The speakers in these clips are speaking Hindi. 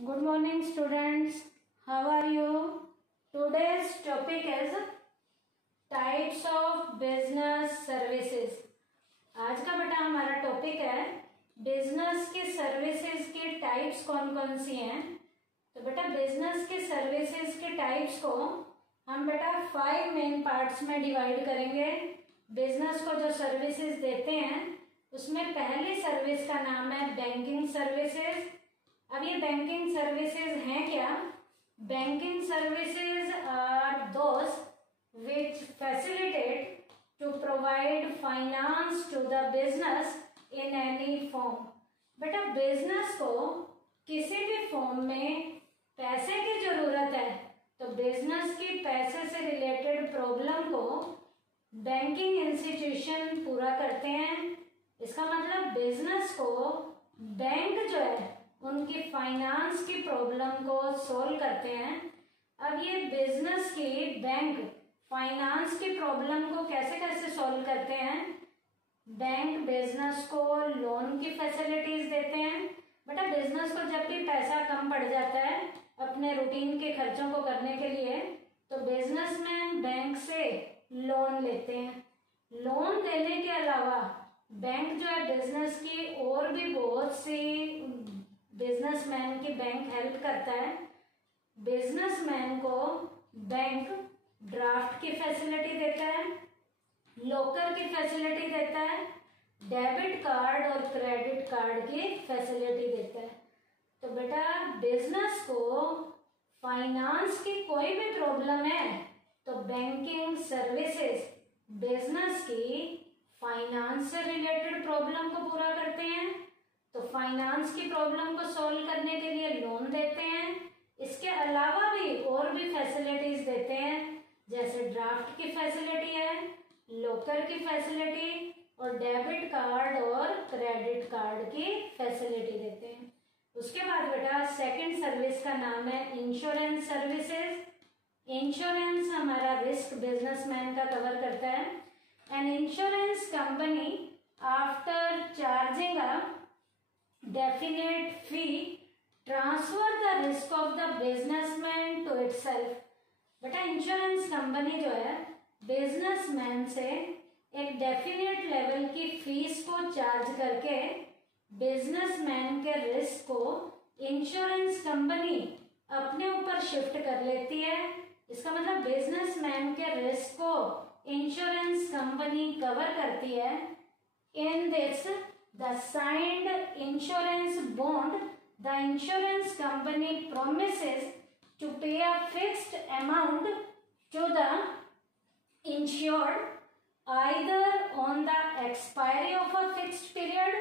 Good morning students. How are you? Today's topic is types of business services. आज का बेटा हमारा टॉपिक है बिजनेस की सर्विसेज की टाइप्स कौन कौन सी हैं। तो बेटा बिजनेस की सर्विसेज के टाइप्स को हम बेटा 5 मेन पार्ट्स में डिवाइड करेंगे। बिजनेस को जो सर्विसेज देते हैं उसमें पहली सर्विस का नाम है बैंकिंग सर्विसेज। अब ये बैंकिंग सर्विसेज हैं क्या? Banking services are those which facilitate to provide finance to the business in any form. बेटा बिजनेस को किसी भी फॉर्म में पैसे की जरूरत है तो बिजनेस की पैसे से रिलेटेड प्रॉब्लम को बैंकिंग इंस्टीट्यूशन पूरा करते हैं। इसका मतलब बिजनेस को बैंक जो है उनकी फाइनेंस की प्रॉब्लम को सोल्व करते हैं। अब ये बिजनेस की बैंक फाइनेंस की प्रॉब्लम को कैसे कैसे सोल्व करते हैं? बैंक बिजनेस को लोन की फैसिलिटीज देते हैं। बेटा बिजनेस को जब भी पैसा कम पड़ जाता है अपने रूटीन के खर्चों को करने के लिए तो बिजनेसमैन बैंक से लोन लेते हैं। लोन देने के अलावा बैंक जो है बिजनेस की और भी बहुत सी बिजनेसमैन की बैंक हेल्प करता है। बिजनेसमैन को बैंक ड्राफ्ट की फैसिलिटी देता है, लॉकर की फैसिलिटी देता है, डेबिट कार्ड और क्रेडिट कार्ड की फैसिलिटी देता है। तो बेटा बिजनेस को फाइनेंस की कोई भी प्रॉब्लम है तो बैंकिंग सर्विसेज बिजनेस की फाइनेंस से रिलेटेड प्रॉब्लम को पूरा करते हैं। तो फाइनेंस की प्रॉब्लम को सॉल्व करने के लिए लोन देते हैं। इसके अलावा भी और भी फैसिलिटीज देते हैं जैसे ड्राफ्ट की फैसिलिटी है, लॉकर की फैसिलिटी और डेबिट कार्ड और क्रेडिट कार्ड की फैसिलिटी देते हैं। उसके बाद बेटा सेकंड सर्विस का नाम है इंश्योरेंस सर्विसेज। इंश्योरेंस हमारा रिस्क बिजनेसमैन का कवर करता है। An insurance company after charging a definite fee transfer the risk of the businessman to itself। बेटा इंश्योरेंस कंपनी जो है बिजनेसमैन से एक डेफिनेट लेवल की फीस को चार्ज करके बिजनेसमैन के रिस्क को इंश्योरेंस कंपनी अपने ऊपर शिफ्ट कर लेती है। इसका मतलब बिजनेसमैन के रिस्क को इंश्योरेंस कंपनी कवर करती है। In this the signed insurance bond, the insurance company promises to pay a fixed amount to the insured either on the expiry of a fixed period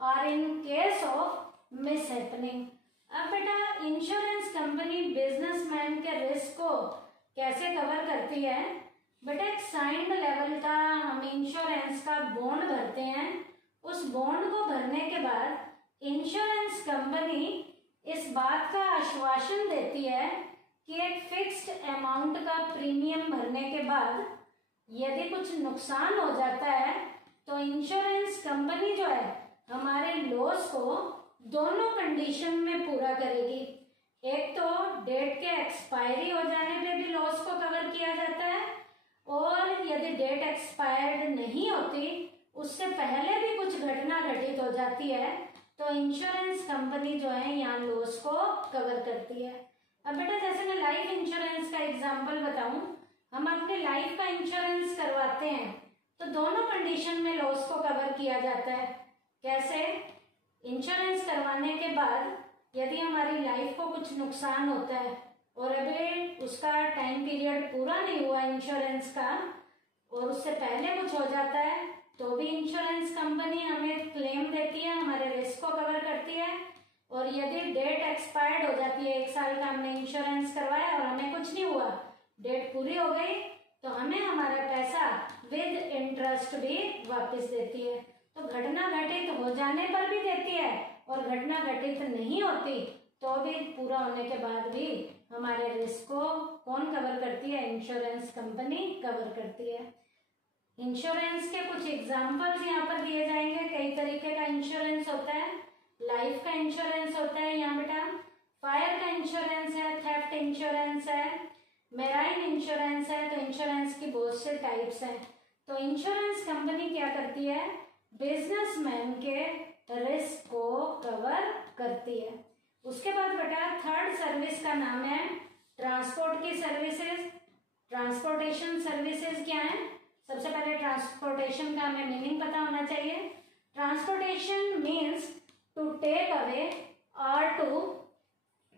or in case of mishappening। अब बेटा इंश्योरेंस कंपनी बिजनेसमैन के रिस्क को कैसे कवर करती है? बेटा एक साइंड लेवल का हम इंश्योरेंस का बॉन्ड भरते हैं। उस बॉन्ड को भरने के बाद इंश्योरेंस कंपनी इस बात का आश्वासन देती है कि एक फिक्स्ड अमाउंट का प्रीमियम भरने के बाद यदि कुछ नुकसान हो जाता है तो इंश्योरेंस कंपनी जो है हमारे लॉस को दोनों कंडीशन में पूरा करेगी। एक तो डेट के एक्सपायरी हो जाने पे भी लॉस को कवर किया जाता है और यदि डेट एक्सपायर्ड नहीं होती उससे पहले भी कुछ घटना घटित हो जाती है तो इंश्योरेंस कंपनी जो है यहाँ लॉस को कवर करती है। अब बेटा जैसे मैं लाइफ इंश्योरेंस का एग्जांपल बताऊं, हम अपने लाइफ का इंश्योरेंस करवाते हैं तो दोनों कंडीशन में लॉस को कवर किया जाता है। कैसे? इंश्योरेंस करवाने के बाद यदि हमारी लाइफ को कुछ नुकसान होता है और अभी उसका टाइम पीरियड पूरा नहीं हुआ इंश्योरेंस का और उससे पहले कुछ हो जाता है तो भी इंश्योरेंस कंपनी हमें क्लेम देती है, हमारे रिस्क को कवर करती है। और यदि डेट एक्सपायर्ड हो जाती है, 1 साल का हमने इंश्योरेंस करवाया और हमें कुछ नहीं हुआ, डेट पूरी हो गई तो हमें हमारा पैसा विद इंटरेस्ट भी वापस देती है। तो घटना घटित हो जाने पर भी देती है और घटना घटित नहीं होती तो भी पूरा होने के बाद भी हमारे रिस्क को कौन कवर करती है? इंश्योरेंस कंपनी कवर करती है। इंश्योरेंस के कुछ एग्जाम्पल्स यहाँ पर दिए जाएंगे। कई तरीके का इंश्योरेंस होता है। लाइफ का इंश्योरेंस होता है यहाँ बेटा, फायर का इंश्योरेंस है, थेफ्ट इंश्योरेंस है, मेराइन इंश्योरेंस है। तो इंश्योरेंस की बहुत से टाइप्स हैं। तो इंश्योरेंस कंपनी क्या करती है, बिजनेसमैन के रिस्क को कवर करती है। उसके बाद बेटा थर्ड सर्विस का नाम है ट्रांसपोर्ट की सर्विसेज। ट्रांसपोर्टेशन सर्विसेज क्या है, सबसे पहले ट्रांसपोर्टेशन का हमें मीनिंग पता होना चाहिए। Transportation means to take away और to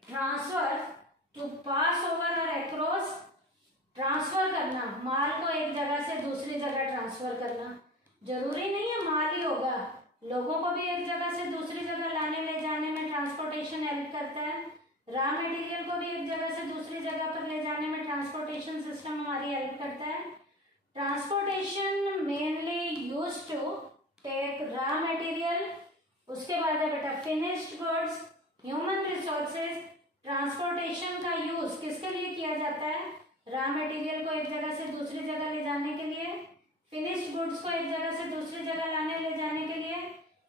transfer, to pass over और अक्रॉस। ट्रांसफर करना, माल को एक जगह से दूसरी जगह ट्रांसफर करना। जरूरी नहीं है माल ही होगा, लोगों को भी एक जगह से दूसरी जगह लाने ले जाने में ट्रांसपोर्टेशन हेल्प करता है। रॉ मटेरियल को भी एक जगह से दूसरी जगह पर ले जाने में ट्रांसपोर्टेशन सिस्टम हमारी हेल्प करता है। Transportation mainly use to take raw material. उसके बाद है बेटा finished goods, human resources. Transportation का यूज किसके लिए किया जाता है, रॉ मटेरियल को एक जगह से दूसरी जगह ले जाने के लिए, फिनिश्ड गुड्स को एक जगह से दूसरी जगह लाने ले जाने के लिए,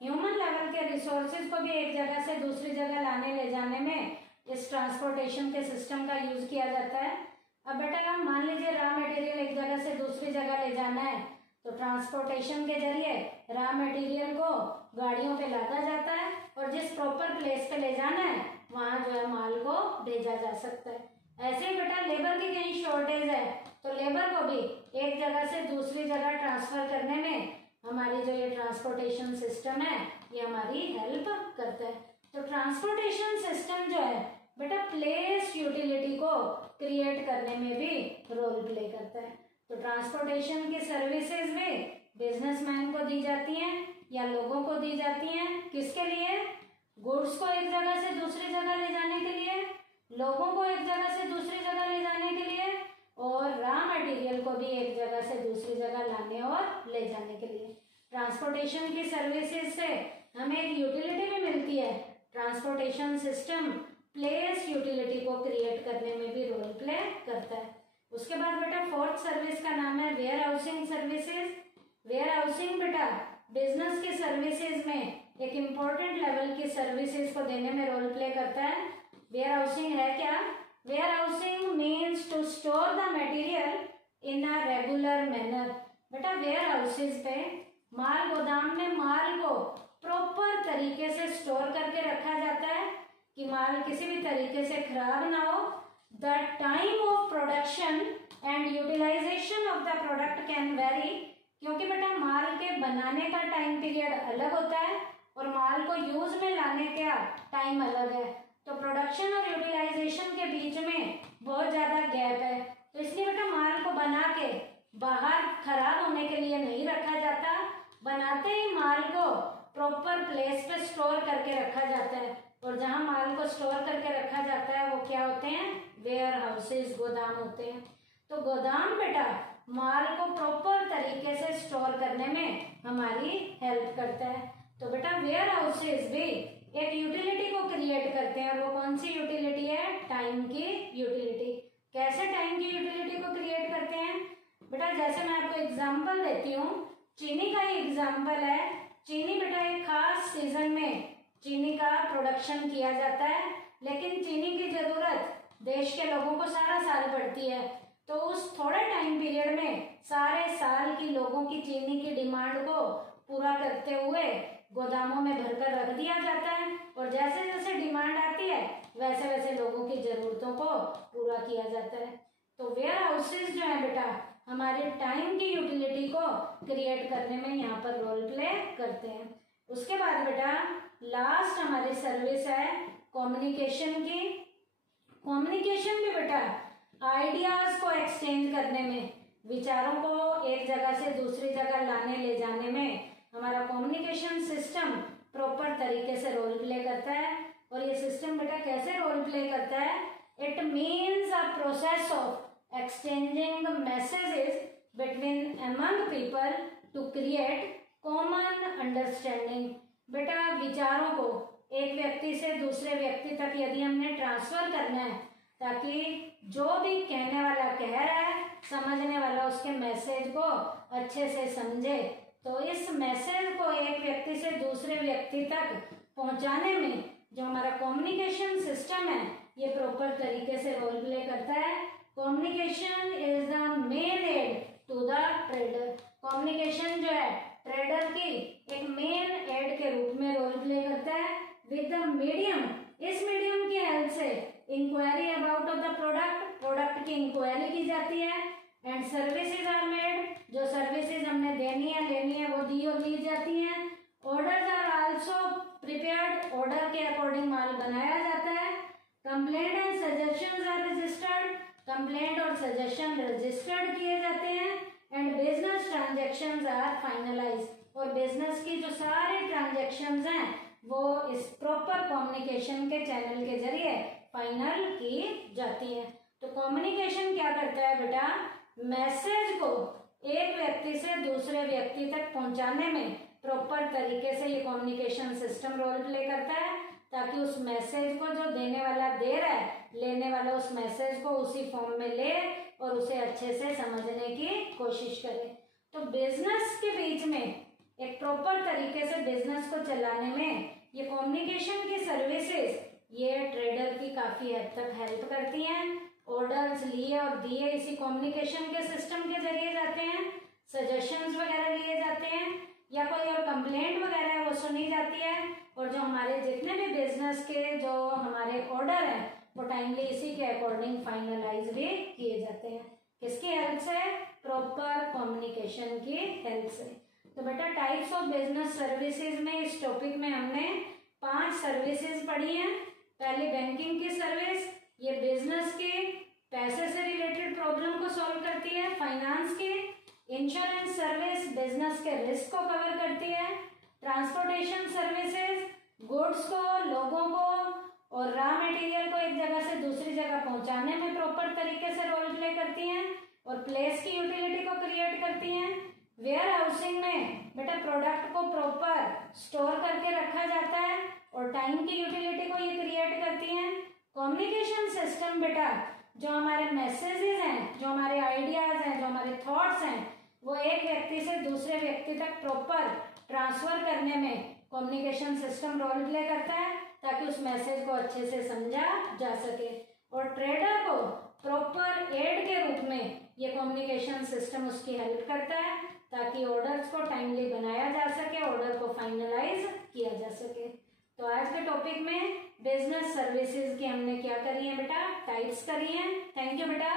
ह्यूमन लेवल के रिसोर्सेज को भी एक जगह से दूसरी जगह लाने ले जाने में इस ट्रांसपोर्टेशन के सिस्टम का यूज किया जाता है। अब बेटा मान लीजिए रॉ मटेरियल एक जगह से दूसरी जगह ले जाना है, तो ट्रांसपोर्टेशन के जरिए रॉ मटेरियल को गाड़ियों पे लादा जाता है और जिस प्रॉपर प्लेस पे ले जाना है वहां जो है माल को भेजा जा सकता है। ऐसे ही बेटा लेबर की कहीं शॉर्टेज है तो लेबर को भी एक जगह से दूसरी जगह ट्रांसफर करने में हमारी जो ये ट्रांसपोर्टेशन सिस्टम है ये हमारी हेल्प करता है। तो ट्रांसपोर्टेशन सिस्टम जो है बेटा प्लेस यूटिलिटी को क्रिएट करने में भी रोल प्ले करता है। तो ट्रांसपोर्टेशन की सर्विसेज भी बिजनेसमैन को दी जाती हैं या लोगों को दी जाती हैं। किसके लिए, गुड्स को एक जगह से दूसरी जगह ले जाने के लिए, लोगों को एक जगह से दूसरी जगह ले जाने के लिए, और रॉ मटेरियल को भी एक जगह से दूसरी जगह लाने और ले जाने के लिए। ट्रांसपोर्टेशन की सर्विसेज से हमें एक यूटिलिटी भी मिलती है। ट्रांसपोर्टेशन सिस्टम प्लेस यूटिलिटी को क्रिएट करने में भी रोल प्ले करता है। उसके बाद बेटा फोर्थ सर्विस का नाम है warehousing services. Warehousing बेटा बिजनेस की सर्विसेज में एक इम्पोर्टेंट लेवल की सर्विसेज को देने में रोल प्ले करता है। वेयर हाउसिंग है क्या, warehousing means to store the material in a regular manner. बेटा वेयर हाउसेज पे माल गोदाम में माल को प्रॉपर तरीके से स्टोर करके रखा जाता है कि माल किसी भी तरीके से खराब ना हो। The time of production and utilization of the product can vary, क्योंकि बेटा माल के बनाने का टाइम पीरियड अलग होता है और माल को यूज में लाने का टाइम अलग है। तो प्रोडक्शन और यूटिलाइजेशन के बीच में बहुत ज्यादा गैप है। तो इसलिए बेटा माल को बना के बाहर खराब होने के लिए नहीं रखा जाता, बनाते ही माल को प्रॉपर प्लेस पे स्टोर करके रखा जाता है। और जहाँ माल को स्टोर करके रखा जाता है वो क्या होते हैं, वेयर हाउसेज, गोदाम होते हैं। तो गोदाम बेटा माल को प्रॉपर तरीके से स्टोर करने में हमारी हेल्प करता है। तो बेटा वेयर हाउसेज भी एक यूटिलिटी को क्रिएट करते हैं और वो कौन सी यूटिलिटी है, टाइम की यूटिलिटी। कैसे टाइम की यूटिलिटी को क्रिएट करते हैं बेटा, जैसे मैं आपको एग्जांपल देती हूँ, चीनी का ही एग्जांपल है। चीनी बेटा एक खास सीजन में चीनी का प्रोडक्शन किया जाता है, लेकिन चीनी की जरूरत देश के लोगों को सारा साल पड़ती है। तो उस थोड़े टाइम पीरियड में सारे साल की लोगों की चीनी की डिमांड को पूरा करते हुए गोदामों में भरकर रख दिया जाता है और जैसे जैसे डिमांड आती है वैसे वैसे लोगों की जरूरतों को पूरा किया जाता है। तो वेयर हाउसेज जो है बेटा हमारे टाइम की यूटिलिटी को क्रिएट करने में यहाँ पर रोल प्ले करते हैं। उसके बाद बेटा लास्ट हमारी सर्विस है कम्युनिकेशन की। कम्युनिकेशन भी बेटा आइडियाज को एक्सचेंज करने में, विचारों को एक जगह से दूसरी जगह लाने ले जाने में हमारा कम्युनिकेशन सिस्टम प्रॉपर तरीके से रोल प्ले करता है। और ये सिस्टम बेटा कैसे रोल प्ले करता है, it means a process of exchanging messages between among people to create common understanding. बेटा विचारों को एक व्यक्ति से दूसरे व्यक्ति तक यदि हमने ट्रांसफर करना है ताकि जो भी कहने वाला कह रहा है समझने वाला उसके मैसेज को अच्छे से समझे, तो इस मैसेज को एक व्यक्ति से दूसरे व्यक्ति तक पहुंचाने में जो हमारा कम्युनिकेशन सिस्टम है ये प्रॉपर तरीके से रोल प्ले करता है। Communication is the main aid to the trader. Communication जो है ट्रेडर की एक मेन एड के रूप में रोल प्ले करता है। विद द मीडियम, इस मीडियम की हेल्प से enquiry about of the product, product की इंक्वायरी की जाती है। एंड सर्विसेज आर मेड, जो सर्विसेज हमने देनी है लेनी है वो दी और ली जाती हैं। Orders are also prepared, order के अकॉर्डिंग माल बनाया जाता है। Complaint and suggestions are registered, complaint और सजेशन रजिस्टर्ड किए जाते हैं। And business transactions are finalise, और बिजनेस की जो सारे ट्रांजेक्शंस हैं वो इस प्रॉपर कम्युनिकेशन के चैनल के जरिए फाइनल की जाती है। तो कम्युनिकेशन क्या करता है बेटा, मैसेज को एक व्यक्ति से दूसरे व्यक्ति तक पहुंचाने में प्रॉपर तरीके से ये कम्युनिकेशन सिस्टम रोल प्ले करता है, ताकि उस मैसेज को जो देने वाला दे रहा है, लेने वाला उस मैसेज को उसी फॉर्म में ले और उसे अच्छे से समझने की कोशिश करे। तो बिजनेस के बीच में एक प्रॉपर तरीके से बिजनेस को चलाने में ये कम्युनिकेशन की सर्विसेज ये ट्रेडर की काफी हद तक हेल्प करती हैं। ऑर्डर्स लिए और दिए इसी कम्युनिकेशन के सिस्टम के जरिए जाते हैं। सजेशंस वगैरह लिए जाते हैं या कोई और कंप्लेंट वगैरह है वो सुनी जाती है। और जो हमारे जितने भी बिजनेस के जो हमारे ऑर्डर हैं वो टाइमली इसी के अकॉर्डिंग फाइनलाइज भी किए जाते हैं। किसकी हेल्प से, प्रॉपर कम्युनिकेशन की हेल्प से। तो बेटा टाइप्स ऑफ बिजनेस सर्विसेज में इस टॉपिक में हमने 5 सर्विसेज पढ़ी हैं। पहली बैंकिंग की सर्विस, ये बिजनेस के पैसे से रिलेटेड प्रॉब्लम को सॉल्व करती है। फाइनेंस की, इंश्योरेंस सर्विस बिजनेस के रिस्क को कवर करती है। ट्रांसपोर्टेशन सर्विसेज गुड्स को, लोगों को और रॉ मटेरियल को एक जगह से दूसरी जगह पहुंचाने में प्रॉपर तरीके से रोल प्ले करती हैं और प्लेस की यूटिलिटी को क्रिएट करती हैं। वेयर हाउसिंग में बेटा प्रोडक्ट को प्रॉपर स्टोर करके रखा जाता है और टाइम की यूटिलिटी को ये क्रिएट करती हैं। कम्युनिकेशन सिस्टम बेटा जो हमारे मैसेजेस हैं, जो हमारे आइडियाज हैं, जो हमारे थॉट्स हैं, वो एक व्यक्ति से दूसरे व्यक्ति तक प्रॉपर ट्रांसफर करने में कम्युनिकेशन सिस्टम रोल प्ले करता है, ताकि उस मैसेज को अच्छे से समझा जा सके। और ट्रेडर को प्रॉपर एड के रूप में ये कम्युनिकेशन सिस्टम उसकी हेल्प करता है, ताकि ऑर्डर्स को टाइमली बनाया जा सके, ऑर्डर को फाइनलाइज किया जा सके। तो आज के टॉपिक में बिजनेस सर्विसेज की हमने क्या करी है बेटा, टाइप्स करी हैं। थैंक यू बेटा।